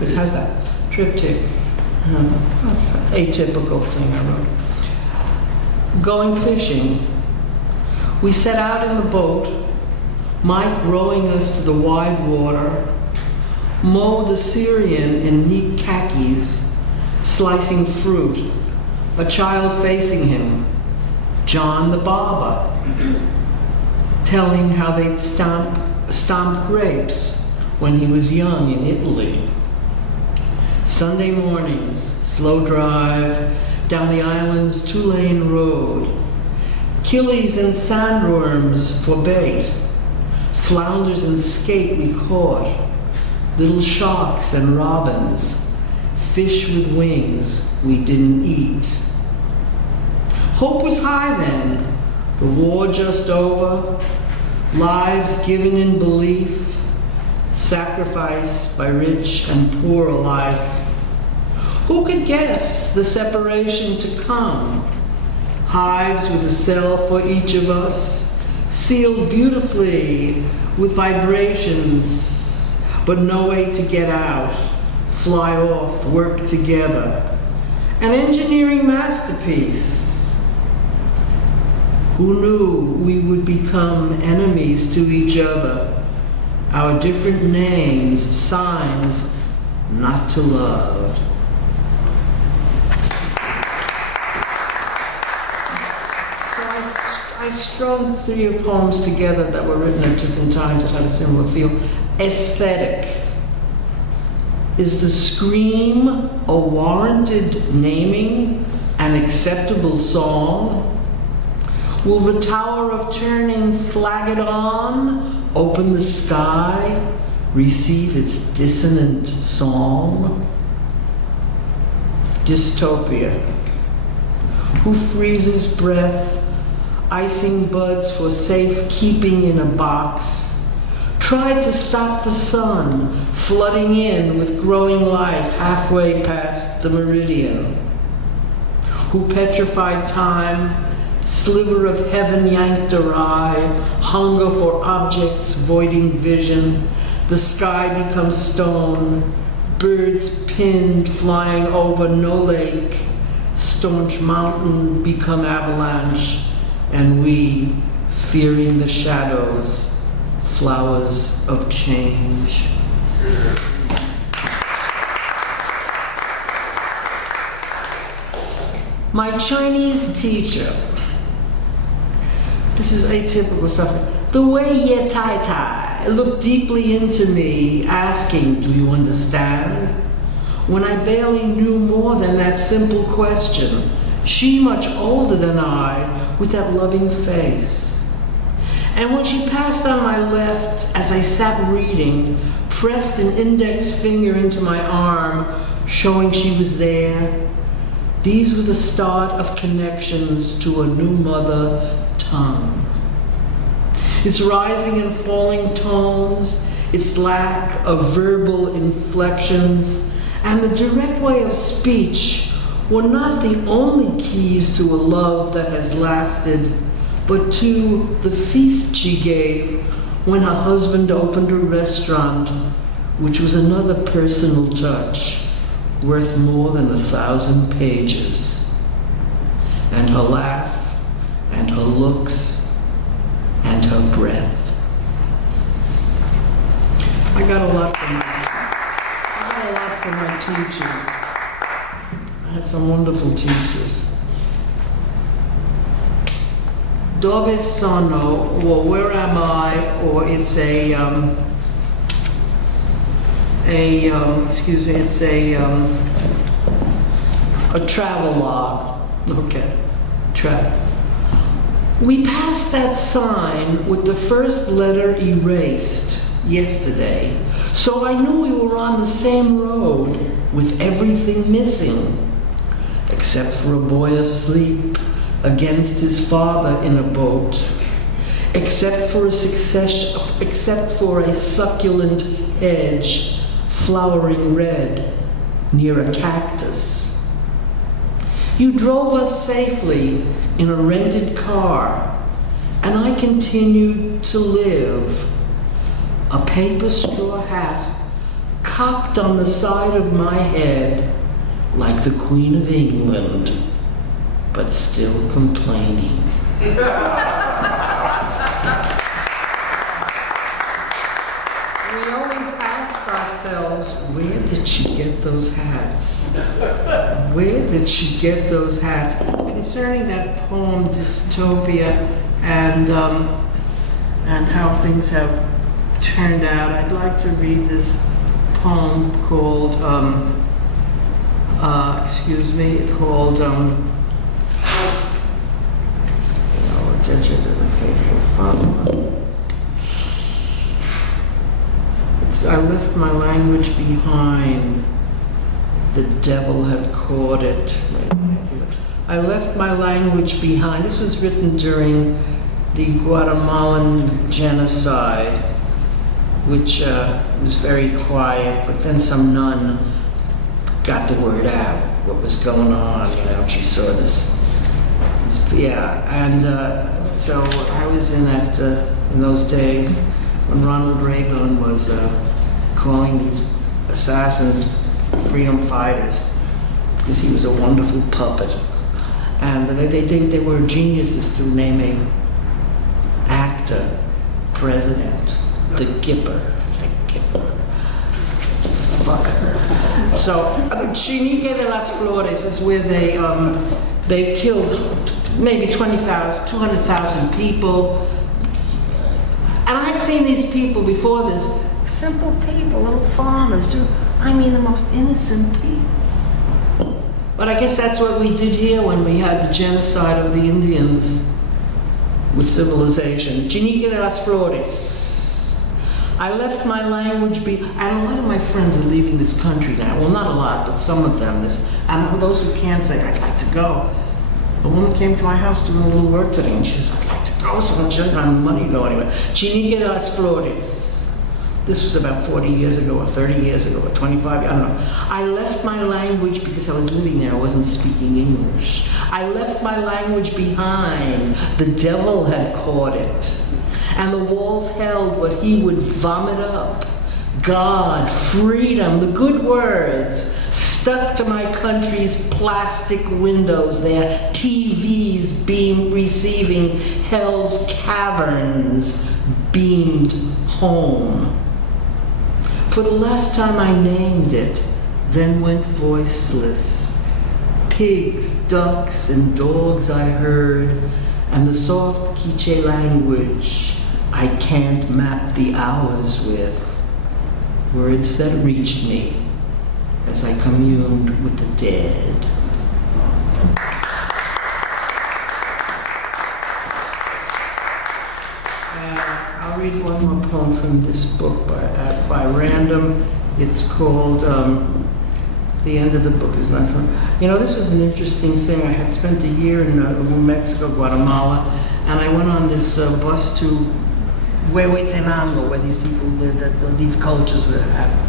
It has that triptych, atypical thing I wrote. Going fishing. We set out in the boat, Mike rowing us to the wide water, Mo the Syrian in neat khakis, slicing fruit, a child facing him, John the barber, telling how they'd stomp grapes when he was young in Italy. Sunday mornings, slow drive down the island's two-lane road, killies and sandworms for bait, flounders and skate we caught, little sharks and robins, fish with wings we didn't eat. Hope was high then, the war just over, lives given in belief, sacrifice by rich and poor alike. Who could guess the separation to come? Hives with a cell for each of us, sealed beautifully with vibrations, but no way to get out, fly off, work together. An engineering masterpiece. Who knew we would become enemies to each other? Our different names, signs not to love. I strung 3 poems together that were written at different times that had a similar feel. Aesthetic. Is the scream a warranted naming, an acceptable song? Will the Tower of Turning flag it on, open the sky, receive its dissonant song? Dystopia. Who freezes breath, icing buds for safekeeping in a box, tried to stop the sun flooding in with growing light halfway past the meridian. Who petrified time, sliver of heaven yanked awry, hunger for objects voiding vision, the sky becomes stone, birds pinned flying over no lake, staunch mountain become avalanche, and we, fearing the shadows, flowers of change. My Chinese teacher, this is atypical stuff, the way Ye Tai Tai looked deeply into me, asking, do you understand? When I barely knew more than that simple question, she much older than I, with that loving face. And when she passed on my left, as I sat reading, pressed an index finger into my arm, showing she was there, these were the start of connections to a new mother tongue. Its rising and falling tones, its lack of verbal inflections, and the direct way of speech were not the only keys to a love that has lasted, but to the feast she gave when her husband opened a restaurant, which was another personal touch worth more than 1,000 pages. And her laugh, and her looks, and her breath. I got a lot from my teachers. I had some wonderful teachers. Dove sono, or where am I, or it's a travel log. Okay, travel. We passed that sign with the first letter erased yesterday, so I knew we were on the same road with everything missing, except for a boy asleep against his father in a boat, except for a succulent hedge flowering red near a cactus. You drove us safely in a rented car, and I continued to live. A paper straw hat cocked on the side of my head like the Queen of England, but still complaining. We always ask ourselves, where did she get those hats? Where did she get those hats? Concerning that poem, Dystopia, and how things have turned out, I'd like to read this poem called, called I left my language behind. The devil had caught it. I left my language behind. This was written during the Guatemalan genocide, which was very quiet, but then some nun got the word out, what was going on, you know, she saw this and so I was in those days when Ronald Reagan was calling these assassins freedom fighters, because he was a wonderful puppet. And they think they were geniuses through naming actor, president, the Gipper. Fucker. So, Chinique de las Flores is where they killed maybe 200,000 people. And I'd seen these people before this, simple people, little farmers, the most innocent people. But I guess that's what we did here when we had the genocide of the Indians with civilization. Chinique de las Flores. I left my language and a lot of my friends are leaving this country now. Well, not a lot, but some of them. And those who can't say, I'd like to go. A woman came to my house doing a little work today, and she says, I'd like to go, so she doesn't have money to go anywhere. Chinique de las Flores. This was about 40 years ago, or 30 years ago, or 25, I don't know. I left my language because I was living there, I wasn't speaking English. I left my language behind. The devil had caught it. And the walls held what he would vomit up. God, freedom, the good words, stuck to my country's plastic windows there, TVs receiving hell's caverns, beamed home. For the last time I named it, then went voiceless. Pigs, ducks, and dogs I heard, and the soft Quiche language I can't map the hours with, words that reached me as I communed with the dead. I'll read one more poem from this book by random. It's called, the end of the book is not from, this was an interesting thing. I had spent a year in New Mexico, Guatemala, and I went on this bus to Huehuetenango, where these people lived, these cultures were happening.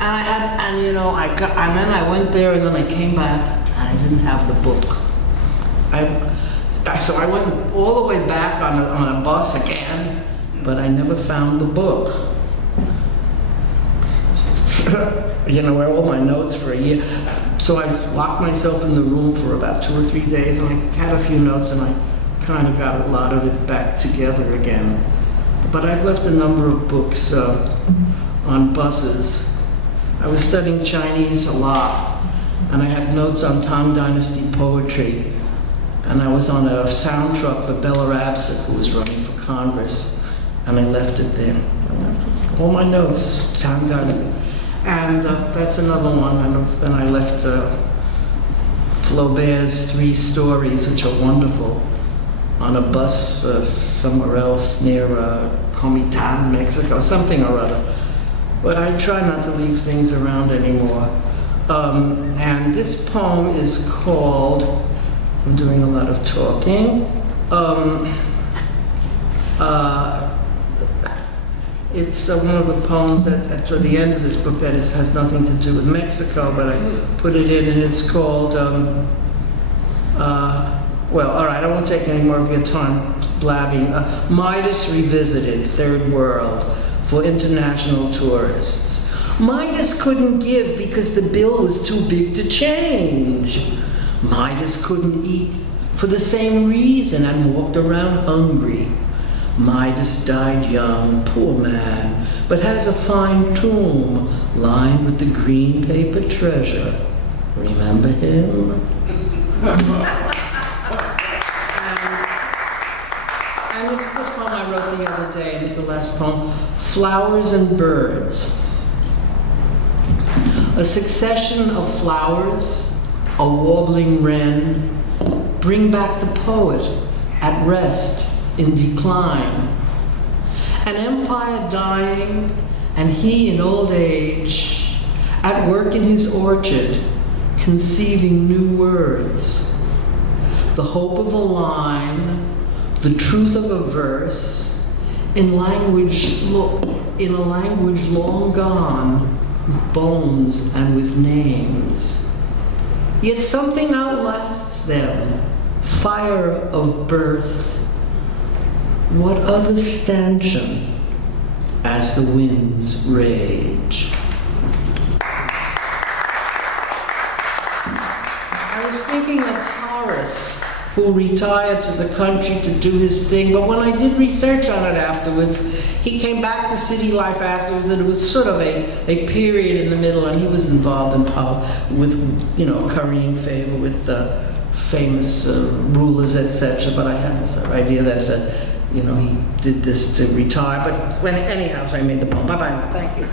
And then I went there, and then I came back, and I didn't have the book. So I went all the way back on a bus again, but I never found the book. Where all my notes for a year. So I locked myself in the room for about 2 or 3 days, and I had a few notes, and I kind of got a lot of it back together again. But I've left a number of books on buses. I was studying Chinese a lot, and I had notes on Tang Dynasty poetry, and I was on a sound truck for Bella Rabsik, who was running for Congress, and I left it there. All my notes, Tang Dynasty. And that's another one. And then I left Flaubert's 3 Stories, which are wonderful, on a bus somewhere else near Comitán, Mexico, something or other. But I try not to leave things around anymore. And this poem is called, I'm doing a lot of talking. It's one of the poems at the end of this book that has nothing to do with Mexico, but I put it in, and it's called, well, all right, I won't take any more of your time blabbing. Midas Revisited, Third World, for international tourists. Midas couldn't give because the bill was too big to change. Midas couldn't eat for the same reason and walked around hungry. Midas died young, poor man, but has a fine tomb lined with the green paper treasure. Remember him? And this poem I wrote the other day, and it's the last poem, Flowers and Birds. A succession of flowers, a warbling wren, bring back the poet at rest in decline. An empire dying, and he in old age, at work in his orchard, conceiving new words. The hope of a line, the truth of a verse, in a language long gone, with bones and with names. Yet something outlasts them, fire of birth. What other stanchion as the winds rage? I was thinking of Horace, who retired to the country to do his thing, but when I did research on it afterwards, he came back to city life afterwards, and it was sort of a period in the middle, and he was involved in with, currying favor with famous rulers, etc. But I had this idea that, he did this to retire. But anyhow, I made the poem. Bye-bye. Thank you.